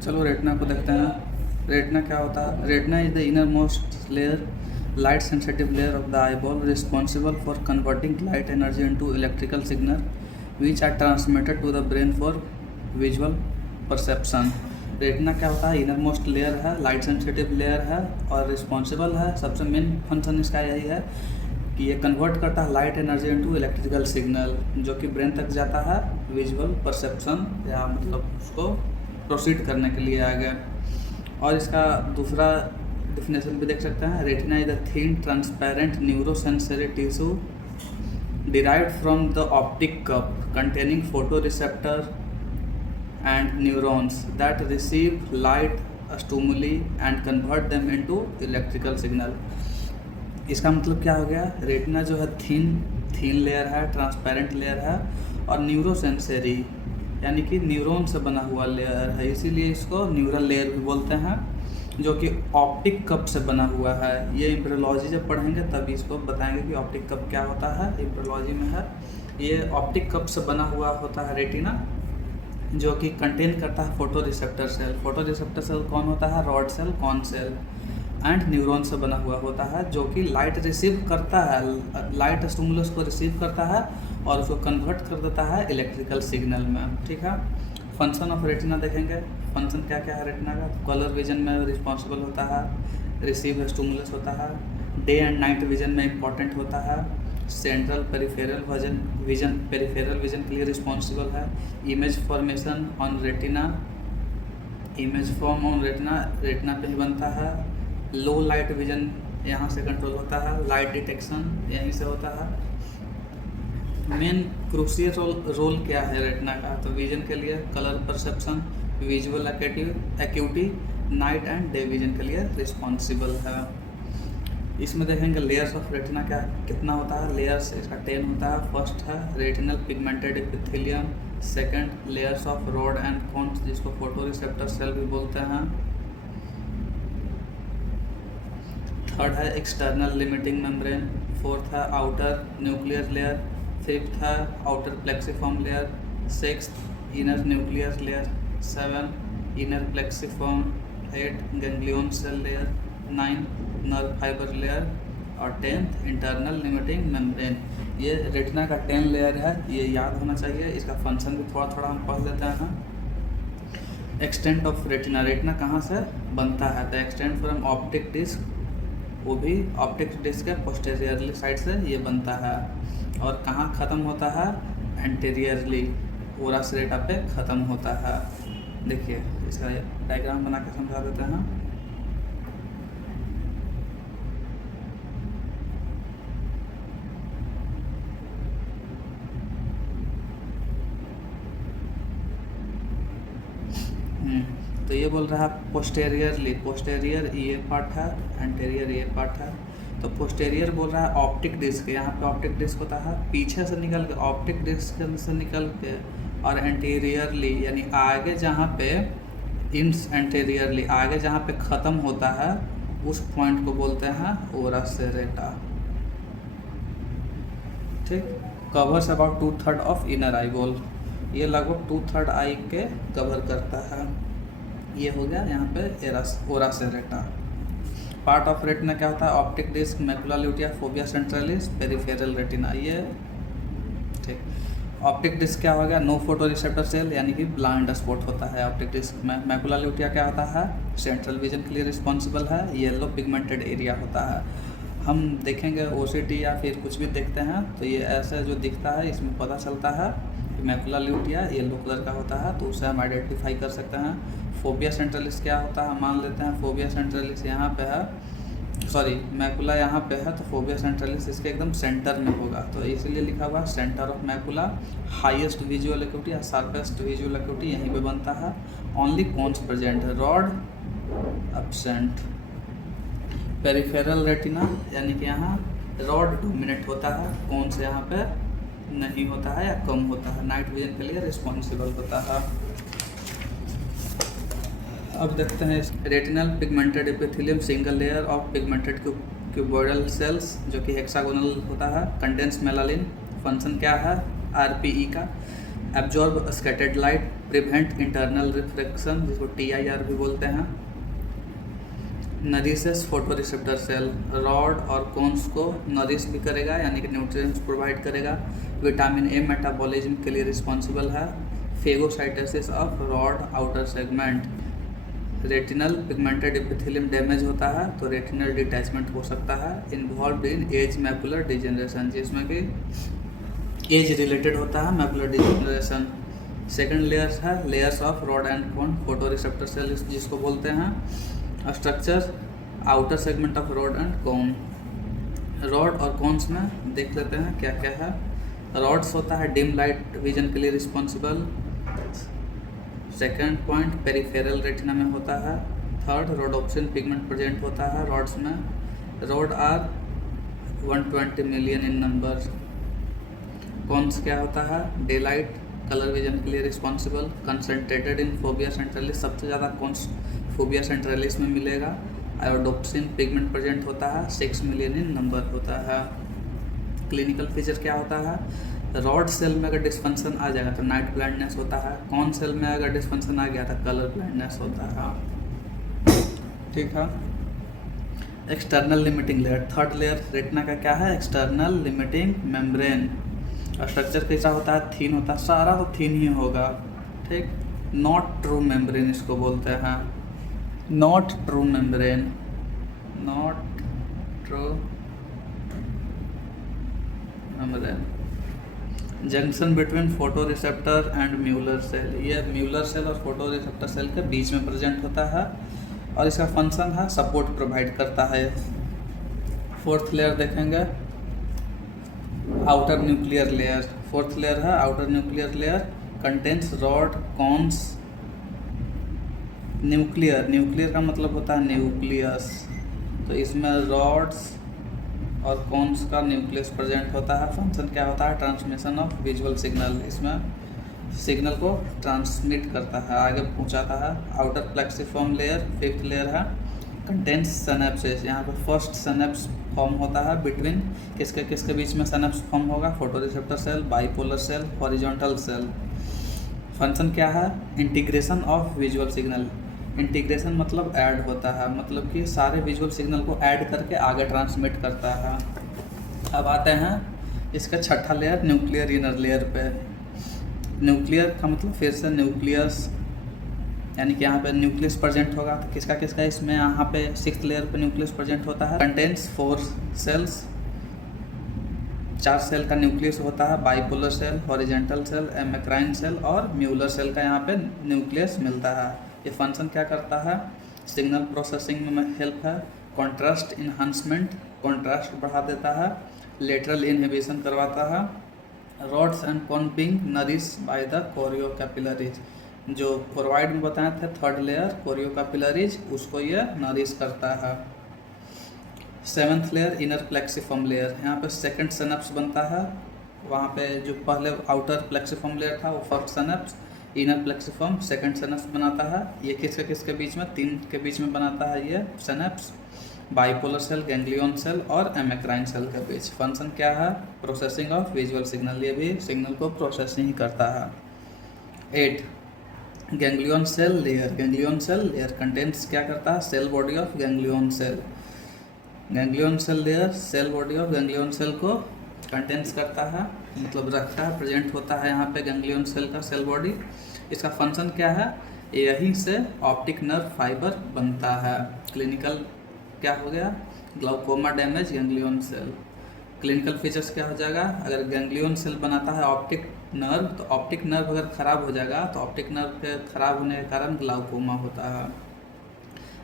चलो रेटिना को देखते हैं। रेटिना क्या होता है? Retina is the inner most layer, light sensitive layer of the eyeball, responsible for converting light energy into electrical signal which are transmitted to the brain for visual perception. Retina क्या होता है? Inner most layer है, light sensitive layer है और responsible है। सबसे main function इसका यही है कि ये कन्वर्ट करता है light energy into electrical signal, जो कि ब्रेन तक जाता है विजुअल परसेप्शन या मतलब उसको प्रोसीड करने के लिए आगे। और इसका दूसरा डिफिनेशन भी देख सकते हैं। Retina is the thin transparent neurosensory tissue derived from the optic cup containing photoreceptor and neurons that receive light stimuli and convert them into electrical signal। इसका मतलब क्या हो गया? रेटिना जो है थीन लेयर है, ट्रांसपेरेंट लेयर है और न्यूरोसेंसरी यानी कि न्यूरॉन से बना हुआ लेयर है, इसीलिए इसको न्यूरल लेयर भी बोलते हैं, जो कि ऑप्टिक कप से बना हुआ है। ये एम्ब्रियोलॉजी जब पढ़ेंगे तब इसको बताएंगे कि ऑप्टिक कप क्या होता है, एम्ब्रियोलॉजी में है। ये ऑप्टिक कप से बना हुआ होता है रेटिना, जो कि कंटेन करता है photo receptor cell. Photo receptor cell कौन होता है? Rod cell, cone cell and neuron से बना हुआ होता है, जो कि लाइट रिसीव करता है, लाइट स्टिमुलस को रिसीव करता है और उसको कन्वर्ट कर देता है इलेक्ट्रिकल सिग्नल में। ठीक है। फंक्शन ऑफ रेटिना देखेंगे। फंक्शन क्या क्या है रेटिना का? कलर विजन में रिस्पॉन्सिबल होता है, रिसीव स्टिमुलस होता है, डे एंड नाइट विजन में इम्पॉर्टेंट होता है, सेंट्रल पेरिफेरल विजन के लिए रिस्पॉन्सिबल है, image formation on retina, image form on retina पे ही बनता है, लो लाइट विजन यहाँ से कंट्रोल होता है, लाइट डिटेक्शन यहीं से होता है। मेन क्रूशियल रोल क्या है रेटिना का? तो विजन के लिए colour perception, visual acuity, night and day vision के लिए रिस्पॉन्सिबल है। इसमें देखेंगे लेयर्स ऑफ रेटिना क्या कितना होता है। लेयर्स इसका 10 होता है। फर्स्ट है retinal pigmented epithelium, second layers of rod and cones जिसको फोटो रिसेप्टर सेल भी बोलते हैं, थर्ड है एक्सटर्नल लिमिटिंग मेम्ब्रेन, फोर्थ है आउटर न्यूक्लियर लेयर, फिफ्थ है outer plexiform layer, sixth inner nuclear layer, 7 inner plexiform, 8 ganglion cell layer, 9 nerve fibre layer और 10th internal limiting membrane. ये retina का 10 layer है, ये याद होना चाहिए। इसका फंक्शन भी थोड़ा थोड़ा हम पढ़ लेते हैं। एक्सटेंट ऑफ रेटिना, रेटिना कहाँ से बनता है? The extent from optic disc, वो भी ऑप्टिक डिस्क के पोस्टेरियरली साइड से ये बनता है। और कहाँ ख़त्म होता है? एंटीरियरली, ओरा सेरेटा पे ख़त्म होता है। देखिए इसका डायग्राम बना के समझा देते हैं। तो ये बोल रहा है पोस्टेरियरली, पोस्टेरियर ये पार्ट है, एंटीरियर ये पार्ट है। तो पोस्टेरियर बोल रहा है ऑप्टिक डिस्क, यहाँ पे ऑप्टिक डिस्क होता है पीछे से निकल के, ऑप्टिक डिस्क से निकल के, और एंटीरियरली यानी आगे जहाँ पे इंस एंटीरियरली आगे जहाँ पे ख़त्म होता है उस पॉइंट को बोलते हैं ओरा सेरेटा। ठीक। Covers about 2/3 of inner eye ball, ये लगभग 2/3 आई के कवर करता है। ये हो गया यहाँ पे ora serrata. Part of retina क्या होता है? Optic disc, macula lutea, fovea centralis, peripheral retina. ये ठीक। ऑप्टिक डिस्क क्या हो गया? नो फोटो रिसेप्टर सेल यानी कि ब्लाइंड स्पॉट होता है ऑप्टिक डिस्क में। मैकुला ल्यूटिया क्या होता है? सेंट्रल विजन के लिए रिस्पॉन्सिबल है। येलो पिगमेंटेड एरिया होता है। हम देखेंगे ओसीटी या फिर कुछ भी देखते हैं तो ये ऐसा जो दिखता है इसमें पता चलता है कि मैकुला ल्यूटिया येलो कलर का होता है, तो उसे हम आइडेंटिफाई कर सकते हैं। फोबिया सेंट्रलिस क्या होता है? मान लेते हैं फोबिया सेंट्रलिस यहाँ पे है, सॉरी मैकुला यहाँ पे है, तो फोबिया सेंट्रलिस इसके एकदम सेंटर में होगा, तो इसीलिए लिखा हुआ centre of macula. Highest visual acuity या शार्पेस्ट विजुअल एक्यूटी यहीं पे बनता है। ओनली कोन्स प्रेजेंट है, रॉड एब्सेंट। पेरिफेरल रेटिना यानी कि यहाँ रॉड डोमिनेट होता है, कोन्स यहाँ पे नहीं होता है या कम होता है, नाइट विजन के लिए रिस्पॉन्सिबल होता है। अब देखते हैं retinal pigmented epithelium, single layer of pigmented cuboidal cells जो कि हेक्सागोनल होता है, कंटेंस मेलानिन। फंक्शन क्या है? आरपीई का, absorb scattered light, prevent internal reflection, जिसको TIR भी बोलते हैं। Nourishes photo receptor cell, rod और कोन्स को नरिश भी करेगा, यानी कि न्यूट्रिएंट्स प्रोवाइड करेगा। विटामिन ए मेटाबॉलिज्म के लिए रिस्पॉन्सिबल है। Phagocytosis of rod outer segment, retinal pigmented epithelium damage होता है तो रेटिनल डिटैचमेंट हो सकता है। Involve in age macular degeneration, जिसमें कि एज रिलेटेड होता है मैकुलर डिजेनरेशन। सेकंड लेयर है layers of rod and cone photo receptor cell, जिसको बोलते हैं। Structure, outer segment of rod and cone. Rod और कोन्स में देख लेते हैं क्या क्या है। रॉड्स होता है डिम लाइट विजन के लिए responsible. Second point peripheral retina में होता है। थर्ड, रोडोप्सिन पिगमेंट प्रेजेंट होता है रॉड्स में। Rod are 120 million in number. Cones क्या होता है, डे लाइट कलर विजन के लिए responsible. Concentrated in fovea centralis, सबसे ज़्यादा कॉन्स फोबिया सेंट्रलिस में मिलेगा। आयोडोप्सिन पिगमेंट प्रेजेंट होता है, 6 मिलियन इन नंबर होता है। क्लिनिकल फीचर क्या होता है, रॉड सेल में अगर डिस्फंक्शन आ जाएगा तो नाइट ब्लाइंडनेस होता है। कॉन सेल में अगर डिस्फंक्शन आ गया तो कलर ब्लाइंडनेस होता है। ठीक है। External limiting layer, third layer retina का क्या है, एक्सटर्नल लिमिटिंग मेम्ब्रेन। स्ट्रक्चर कैसा होता है, थीन होता है, सारा तो थीन ही होगा। ठीक, नॉट ट्रू मेम्ब्रेन इसको बोलते हैं, not true membrane, not true membrane. Junction between photoreceptor and Muller cell, ये म्यूलर सेल और फोटो रिसेप्टर सेल के बीच में प्रेजेंट होता है और इसका फंक्शन है सपोर्ट प्रोवाइड करता है। फोर्थ लेयर देखेंगे, outer nuclear layer. Fourth layer है outer nuclear layer, contents rod cons. Nuclear का मतलब होता है न्यूक्लियस, तो इसमें रॉड्स और कॉन्स का न्यूक्लियस प्रेजेंट होता है। फंक्शन क्या होता है, ट्रांसमिशन ऑफ विजुअल सिग्नल, इसमें सिग्नल को ट्रांसमिट करता है, आगे पहुंचाता है। Outer plexiform layer, fifth layer है, कंटेंट्स सिनेप्सेस। यहाँ पर फर्स्ट सिनेप्स फॉर्म होता है बिटवीन किसके बीच में सिनेप्स फॉर्म होगा, photo receptor cell, bipolar cell, horizontal cell. Function क्या है, integration of visual signal. Integration मतलब ऐड होता है, मतलब कि सारे विजुअल सिग्नल को ऐड करके आगे ट्रांसमिट करता है। अब आते हैं इसका छठा लेयर, न्यूक्लियर इनर लेयर पे। न्यूक्लियर का मतलब फिर से न्यूक्लियस, यानी कि यहाँ पे न्यूक्लियस प्रेजेंट होगा तो किसका इसमें यहाँ पे सिक्स्थ लेयर पे न्यूक्लियस प्रेजेंट होता है। कंटेंट्स 4 सेल्स, 4 सेल का न्यूक्लियस होता है, bipolar cell, horizontal cell, amacrine cell और म्यूलर सेल का यहाँ पे न्यूक्लियस मिलता है। ये फंक्शन क्या करता है, सिग्नल प्रोसेसिंग में हेल्प है। कॉन्ट्रास्ट इन्हांसमेंट, कॉन्ट्रास्ट बढ़ा देता है। लेटरल इनहिबिशन करवाता है। Rods and cone being nourish by the chorio capillaries, जो फॉरवर्ड में बताए थे थर्ड लेयर कोरियो कैपिलरीज, उसको ये नरिश करता है। सेवन्थ लेयर इनर प्लेक्सिफॉर्म लेयर, यहाँ पे सेकंड सिनेप्स बनता है। वहाँ पे जो पहले आउटर प्लेक्सिफॉर्म लेयर था वो first synapse, inner plexiform second synapse बनाता है। ये किसके बीच में, 3 के बीच में बनाता है ये synapse, bipolar cell, ganglion cell और एमेक्राइन सेल के बीच। फंक्शन क्या है, प्रोसेसिंग ऑफ विजुअल सिग्नल, ये भी सिग्नल को प्रोसेसिंग करता है। 8 ganglion cell layer, ganglion cell layer contents क्या करता है, cell body of ganglion cell. Ganglion cell layer cell body of ganglion cell को कंटेंट्स करता है, मतलब रखता है, प्रेजेंट होता है यहाँ पे गैंग्लियन सेल का सेल बॉडी। इसका फंक्शन क्या है, यहीं से ऑप्टिक नर्व फाइबर बनता है। क्लिनिकल क्या हो गया, glaucoma damage ganglion cell. Clinical features क्या हो जाएगा, अगर गैंग्लियन सेल बनाता है ऑप्टिक नर्व, तो ऑप्टिक नर्व अगर ख़राब हो जाएगा तो ऑप्टिक नर्व के ख़राब होने के कारण ग्लाउकोमा होता है।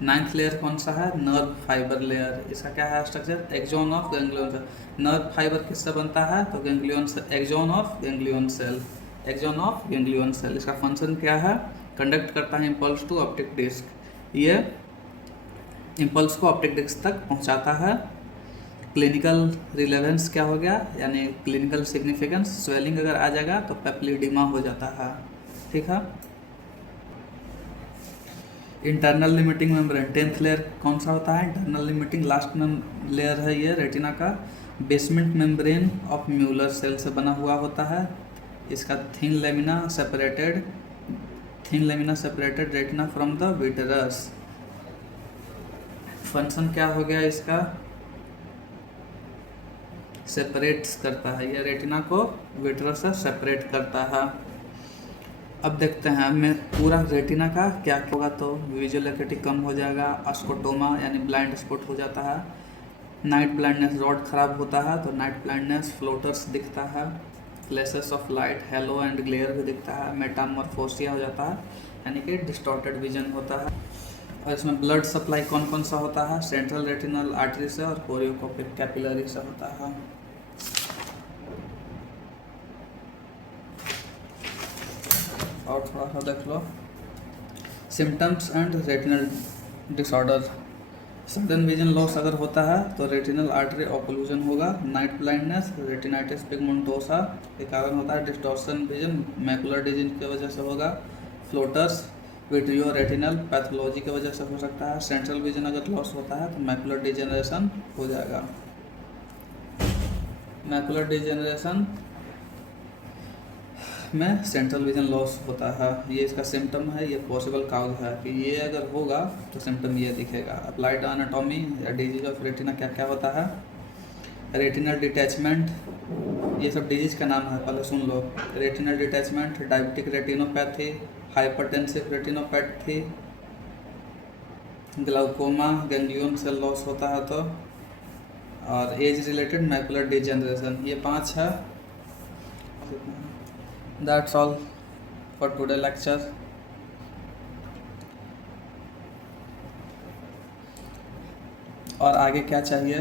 9th लेयर कौन सा है, नर्व फाइबर लेयर। इसका क्या है structure, axon of ganglion cell. Nerve fibre किससे बनता है, तो ganglion cell, axon of ganglion cell, axon of ganglion cell. इसका फंक्शन क्या है, कंडक्ट करता है इम्पल्स टू ऑप्टिक डिस्क, ये इम्पल्स को ऑप्टिक डिस्क तक पहुंचाता है। क्लिनिकल रिलेवेंस क्या हो गया, यानी क्लिनिकल सिग्निफिकेंस, स्वेलिंग अगर आ जाएगा तो पेप्लिडिमा हो जाता है। ठीक है। Internal limiting membrane, 10th layer कौन सा होता है, इंटरनल लिमिटिंग लास्ट में लेयर है ये रेटिना का। Basement membrane of Muller cell से बना हुआ होता है। इसका thin lamina separated thin lamina separated retina from the vitreous. Function क्या हो गया इसका, सेपरेट करता है, ये रेटिना को विट्रस से सेपरेट करता है। अब देखते हैं मैं पूरा रेटिना का क्या होगा, तो विजुअल एक्टिविटी कम हो जाएगा, अस्कोटोमा यानी ब्लाइंड स्पॉट हो जाता है, नाइट ब्लाइंडनेस रॉड खराब होता है तो नाइट ब्लाइंडनेस, फ्लोटर्स दिखता है, flashes of light, hello and glare भी दिखता है, मेटामॉर्फोसिया हो जाता है यानी कि डिस्टॉर्टेड विजन होता है। और इसमें ब्लड सप्लाई कौन कौन सा होता है, सेंट्रल रेटिनल आर्टरी से और कोरियोकोपिक कैपिलरी से होता है। और थोड़ा सा देख लो, symptoms and retinal disorder. Sudden vision loss अगर होता है तो रेटिनल आर्टरी ऑक्लूजन होगा, नाइट ब्लाइंडनेस रेटिनाइटिस पिगमेंटोसा के कारण होता है, डिस्टॉर्शन विजन मैकुलर डिजीज की वजह से होगा, फ्लोटर्स विट्रियो रेटिनल पैथोलॉजी की वजह से हो सकता है, सेंट्रल विजन अगर लॉस होता है तो मैकुलर डिजेनरेशन हो जाएगा। मैकुलर डिजेनरेशन में सेंट्रल विजन लॉस होता है, ये इसका सिम्टम है, ये पॉसिबल काउज है कि ये अगर होगा तो सिम्टम ये दिखेगा। अप्लाइड एनाटॉमी या डिजीज ऑफ रेटिना क्या क्या होता है, रेटिनल डिटैचमेंट, ये सब डिजीज का नाम है, पहले सुन लो। Retinal detachment, diabetic retinopathy, hypertensive retinopathy, glaucoma, ganglion cell loss होता है तो, और एज रिलेटेड मैकुलर डिजेनरेशन, ये 5 है। That's all for today lecture. और आगे क्या चाहिए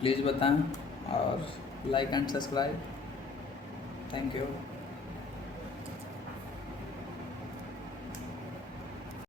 प्लीज़ बताएं और like and subscribe. Thank you.